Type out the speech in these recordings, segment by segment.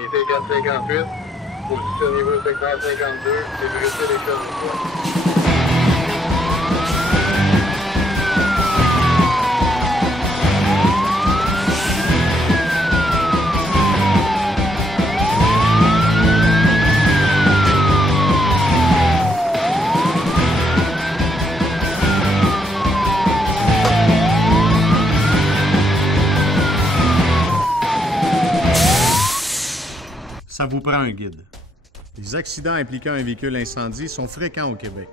unité 458, positionnez-vous au secteur 52, débruitez les choses. Ça vous prend un guide. Les accidents impliquant un véhicule incendie sont fréquents au Québec.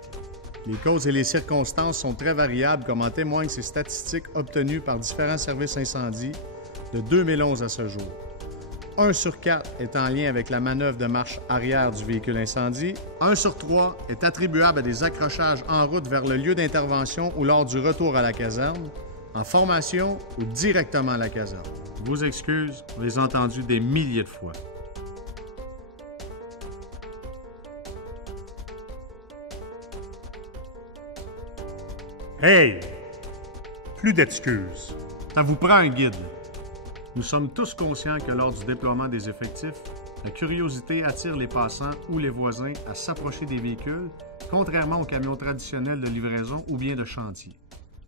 Les causes et les circonstances sont très variables, comme en témoignent ces statistiques obtenues par différents services incendies de 2011 à ce jour. 1 sur 4 est en lien avec la manœuvre de marche arrière du véhicule incendie. 1 sur 3 est attribuable à des accrochages en route vers le lieu d'intervention ou lors du retour à la caserne, en formation ou directement à la caserne. Vos excuses, on les a entendues des milliers de fois. Hey! Plus d'excuses. Ça vous prend un guide. Nous sommes tous conscients que lors du déploiement des effectifs, la curiosité attire les passants ou les voisins à s'approcher des véhicules, contrairement aux camions traditionnels de livraison ou bien de chantier.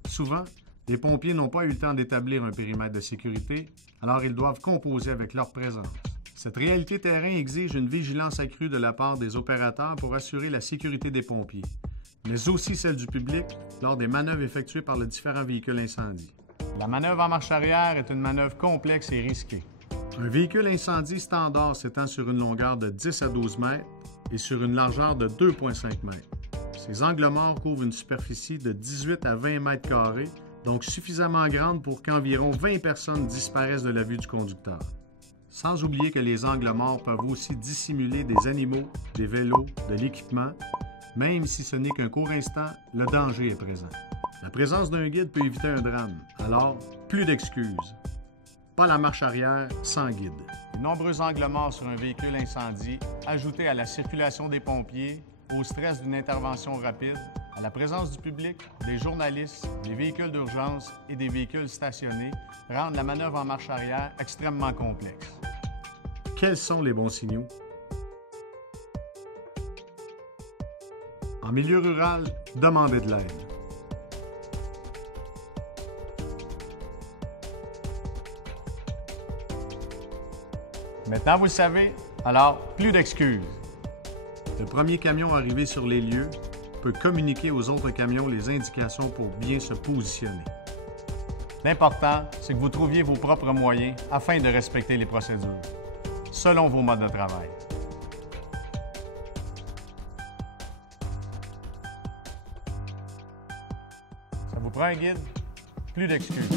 Souvent, les pompiers n'ont pas eu le temps d'établir un périmètre de sécurité, alors ils doivent composer avec leur présence. Cette réalité terrain exige une vigilance accrue de la part des opérateurs pour assurer la sécurité des pompiers, mais aussi celle du public lors des manœuvres effectuées par les différents véhicules incendies. La manœuvre en marche arrière est une manœuvre complexe et risquée. Un véhicule incendie standard s'étend sur une longueur de 10 à 12 mètres et sur une largeur de 2,5 mètres. Ces angles morts couvrent une superficie de 18 à 20 mètres carrés, donc suffisamment grande pour qu'environ 20 personnes disparaissent de la vue du conducteur. Sans oublier que les angles morts peuvent aussi dissimuler des animaux, des vélos, de l'équipement. Même si ce n'est qu'un court instant, le danger est présent. La présence d'un guide peut éviter un drame, alors plus d'excuses. Pas la marche arrière sans guide. Les nombreux angles morts sur un véhicule incendie, ajoutés à la circulation des pompiers, au stress d'une intervention rapide, à la présence du public, des journalistes, des véhicules d'urgence et des véhicules stationnés, rendent la manœuvre en marche arrière extrêmement complexe. Quels sont les bons signaux? En milieu rural, demandez de l'aide. Maintenant, vous le savez, alors plus d'excuses. Le premier camion arrivé sur les lieux peut communiquer aux autres camions les indications pour bien se positionner. L'important, c'est que vous trouviez vos propres moyens afin de respecter les procédures, selon vos modes de travail. Ça vous prend un guide? Plus d'excuses.